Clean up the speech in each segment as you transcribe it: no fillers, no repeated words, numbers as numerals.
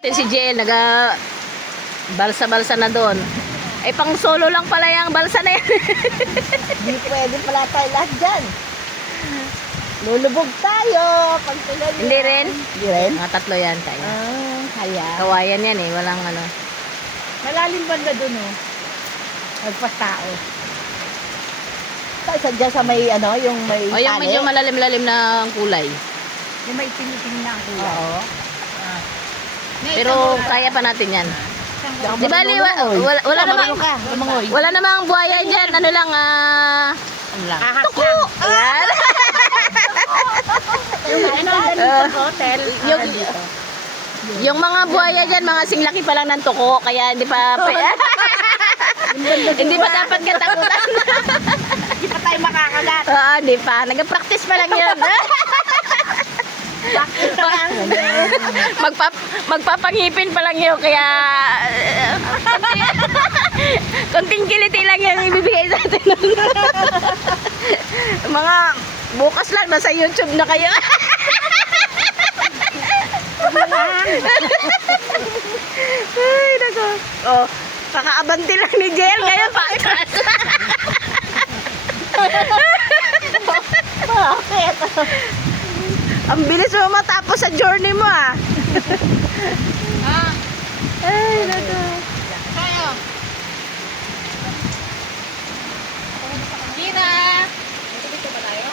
Si JL naga balsa-balsa na doon. Ay pang solo lang pala yung balsa na yan. Hindi pwede pala tayo lahat dyan. Lulubog tayo. Pag tuloy Hindi rin. Hindi rin? Mga tatlo yan kaya. Kaya. Kawayan yan eh, walang ano. Malalim banda dun oh. Nagpas tao. Sadya sa may ano, yung may O yung medyo malalim-lalim na kulay. yung may piniting na ang kulay. Oo. Pero kaya pa natin yan. Di ba, wala namang wala namang buhaya dyan. Ano lang, tuko. Ayan. Yung ano, ganito hotel. Yung mga buhaya dyan, mga singlaki pa lang ng tuko. Kaya hindi pa hindi pa dapat katakutan. Hindi pa tayo makakagat. Oo, hindi pa. Nag-practice pa lang yun. Bakit lang? Magpapangipin pa lang yun. Kaya konting kiliti lang yung ibibigay sa atin. Mga bukas lang, nasa YouTube na kayo. Ay, nako. Oh, kakaabanti lang ni Jel. Ngayon, pakas. Bakit? Ang bilis mo matapos sa journey mo, ah. Ay, nako. Tayo. Kira! Dito ba tayo?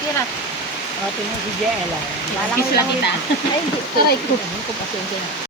Kira. O, tingnan si JL. Kiss lang kita. Ay, hindi. Aray ko. Pasensya na.